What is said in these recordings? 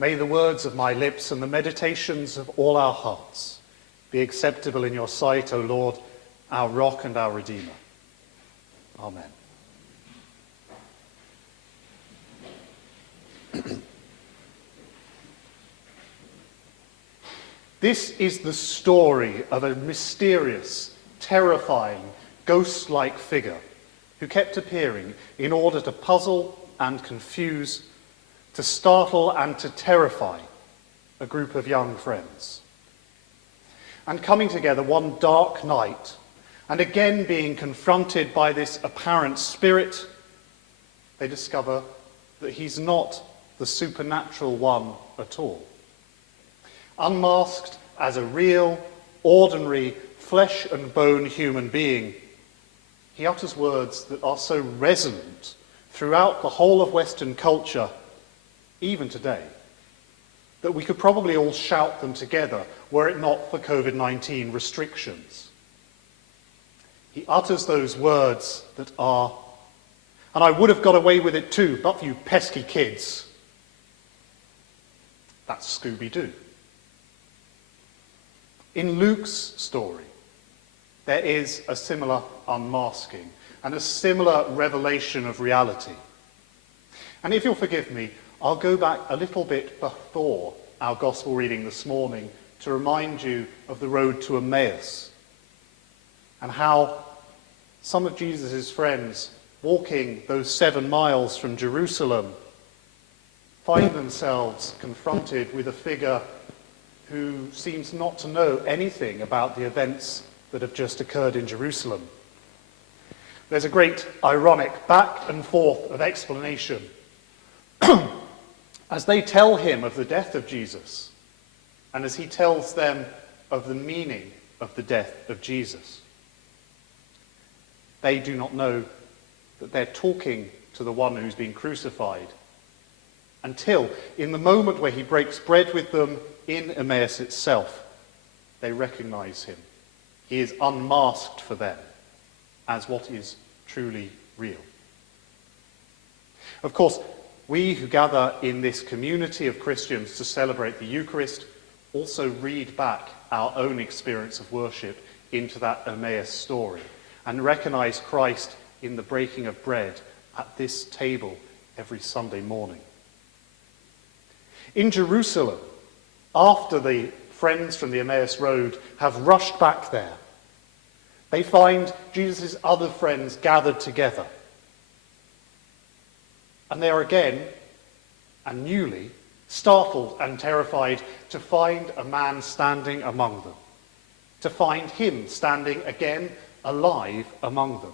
May the words of my lips and the meditations of all our hearts be acceptable in your sight, O Lord, our rock and our Redeemer. Amen. This is the story of a mysterious, terrifying, ghost-like figure who kept appearing in order to puzzle and confuse, to startle and to terrify a group of young friends. And coming together one dark night, and again being confronted by this apparent spirit, they discover that he's not the supernatural one at all. Unmasked as a real, ordinary, flesh and bone human being, he utters words that are so resonant throughout the whole of Western culture, even today, that we could probably all shout them together were it not for COVID-19 restrictions. He utters those words that are, and I would have got away with it too, but for you pesky kids. That's Scooby-Doo. In Luke's story, there is a similar unmasking and a similar revelation of reality. And if you'll forgive me, I'll go back a little bit before our gospel reading this morning to remind you of the road to Emmaus and how some of Jesus' friends walking those 7 miles from Jerusalem find themselves confronted with a figure who seems not to know anything about the events that have just occurred in Jerusalem. There's a great ironic back and forth of explanation as they tell him of the death of Jesus and as he tells them of the meaning of the death of Jesus. They do not know that they're talking to the one who's been crucified until, in the moment where he breaks bread with them in Emmaus itself, they recognize him. He is unmasked for them as what is truly real. Of course, we who gather in this community of Christians to celebrate the Eucharist also read back our own experience of worship into that Emmaus story and recognize Christ in the breaking of bread at this table every Sunday morning. In Jerusalem, after the friends from the Emmaus Road have rushed back there, they find Jesus' other friends gathered together. And they are again, and newly, startled and terrified to find a man standing among them, to find him standing again alive among them.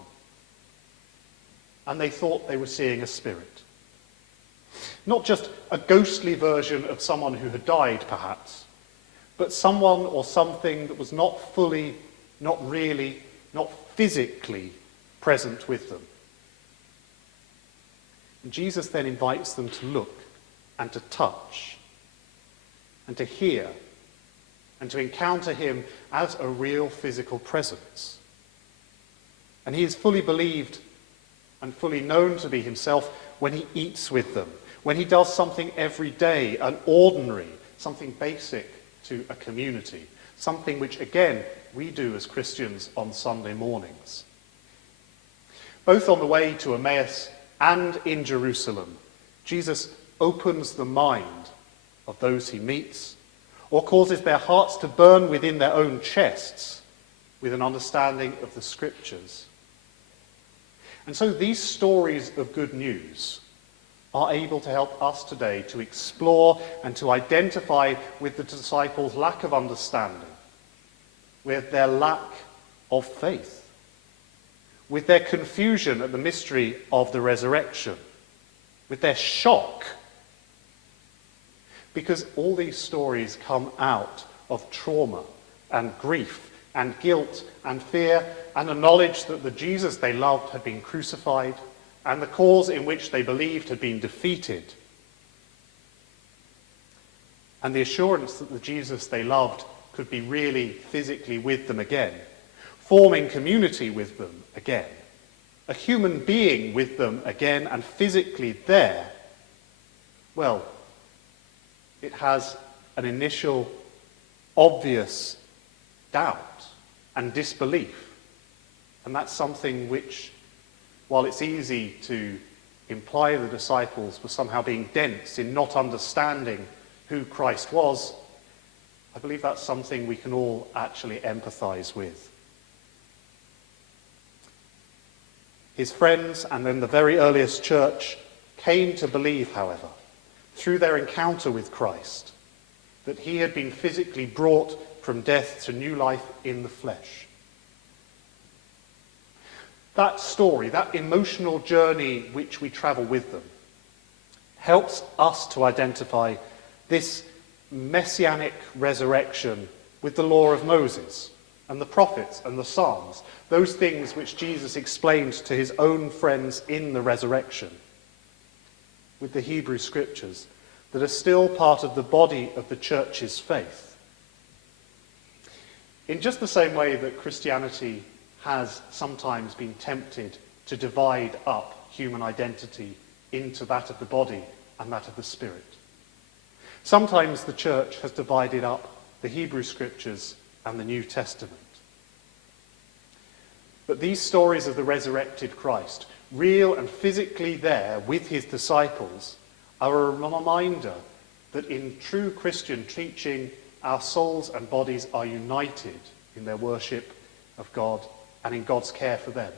And they thought they were seeing a spirit. Not just a ghostly version of someone who had died, perhaps, but someone or something that was not fully, not really, not physically present with them. And Jesus then invites them to look and to touch and to hear and to encounter him as a real physical presence. And he is fully believed and fully known to be himself when he eats with them, when he does something every day, an ordinary, something basic to a community, something which, again, we do as Christians on Sunday mornings. Both on the way to Emmaus and in Jerusalem, Jesus opens the mind of those he meets, or causes their hearts to burn within their own chests with an understanding of the Scriptures. And so these stories of good news are able to help us today to explore and to identify with the disciples' lack of understanding, with their lack of faith, with their confusion at the mystery of the resurrection, with their shock. Because all these stories come out of trauma and grief and guilt and fear and the knowledge that the Jesus they loved had been crucified and the cause in which they believed had been defeated. And the assurance that the Jesus they loved could be really physically with them again, forming community with them again, a human being with them again and physically there, well, it has an initial obvious doubt and disbelief. And that's something which, while it's easy to imply the disciples were somehow being dense in not understanding who Christ was, I believe that's something we can all actually empathize with. His friends, and then the very earliest church, came to believe, however, through their encounter with Christ, that he had been physically brought from death to new life in the flesh. That story, that emotional journey which we travel with them, helps us to identify this messianic resurrection with the law of Moses and the prophets and the Psalms, those things which Jesus explained to his own friends in the resurrection, with the Hebrew scriptures that are still part of the body of the church's faith. In just the same way that Christianity has sometimes been tempted to divide up human identity into that of the body and that of the spirit. Sometimes the church has divided up the Hebrew scriptures and the New Testament. But these stories of the resurrected Christ, real and physically there with his disciples, are a reminder that in true Christian teaching, our souls and bodies are united in their worship of God and in God's care for them.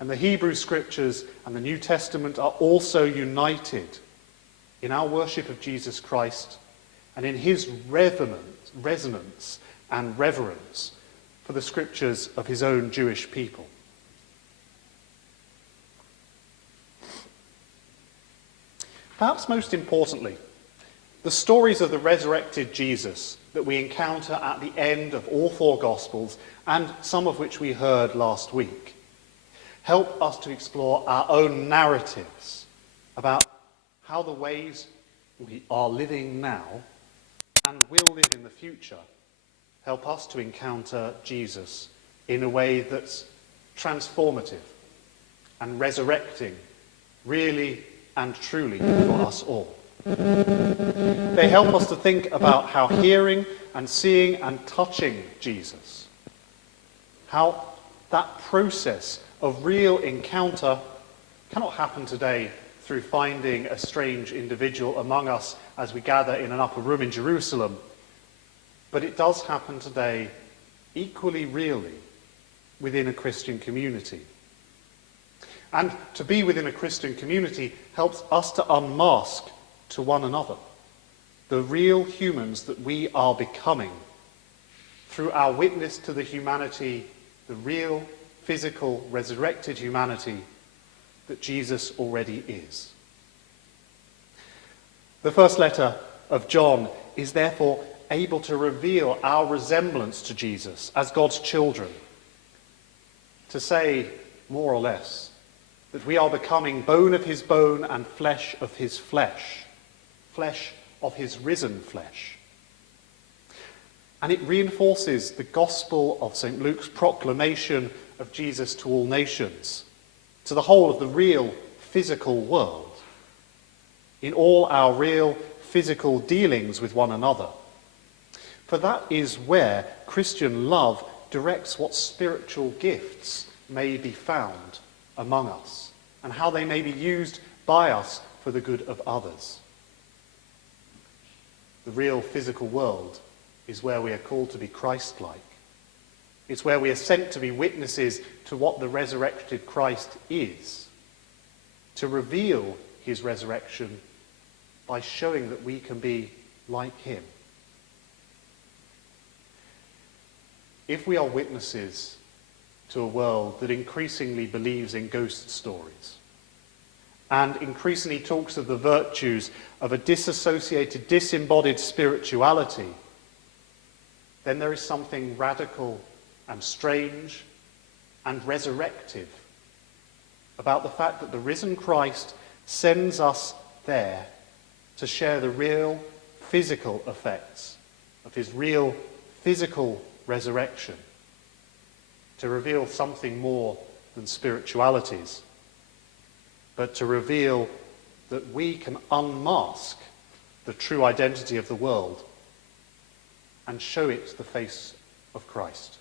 And the Hebrew scriptures and the New Testament are also united in our worship of Jesus Christ and in his resonance and reverence for the scriptures of his own Jewish people. Perhaps most importantly, the stories of the resurrected Jesus that we encounter at the end of all four Gospels, and some of which we heard last week, help us to explore our own narratives about how the ways we are living now and will live in the future help us to encounter Jesus in a way that's transformative and resurrecting, really and truly, for us all. They help us to think about how hearing and seeing and touching Jesus, how that process of real encounter cannot happen today through finding a strange individual among us as we gather in an upper room in Jerusalem, but it does happen today equally really within a Christian community. And to be within a Christian community helps us to unmask to one another the real humans that we are becoming through our witness to the humanity, the real, physical, resurrected humanity that Jesus already is. The first letter of John is therefore able to reveal our resemblance to Jesus as God's children, to say, more or less, that we are becoming bone of his bone and flesh of his flesh, flesh of his risen flesh. And it reinforces the gospel of St. Luke's proclamation of Jesus to all nations, to the whole of the real physical world, in all our real physical dealings with one another. For that is where Christian love directs what spiritual gifts may be found among us, and how they may be used by us for the good of others. The real physical world is where we are called to be Christ-like. It's where we are sent to be witnesses to what the resurrected Christ is, to reveal his resurrection by showing that we can be like him. If we are witnesses to a world that increasingly believes in ghost stories and increasingly talks of the virtues of a disassociated, disembodied spirituality, then there is something radical and strange and resurrective about the fact that the risen Christ sends us there to share the real physical effects of his real physical resurrection, to reveal something more than spiritualities, but to reveal that we can unmask the true identity of the world, and show it the face of Christ.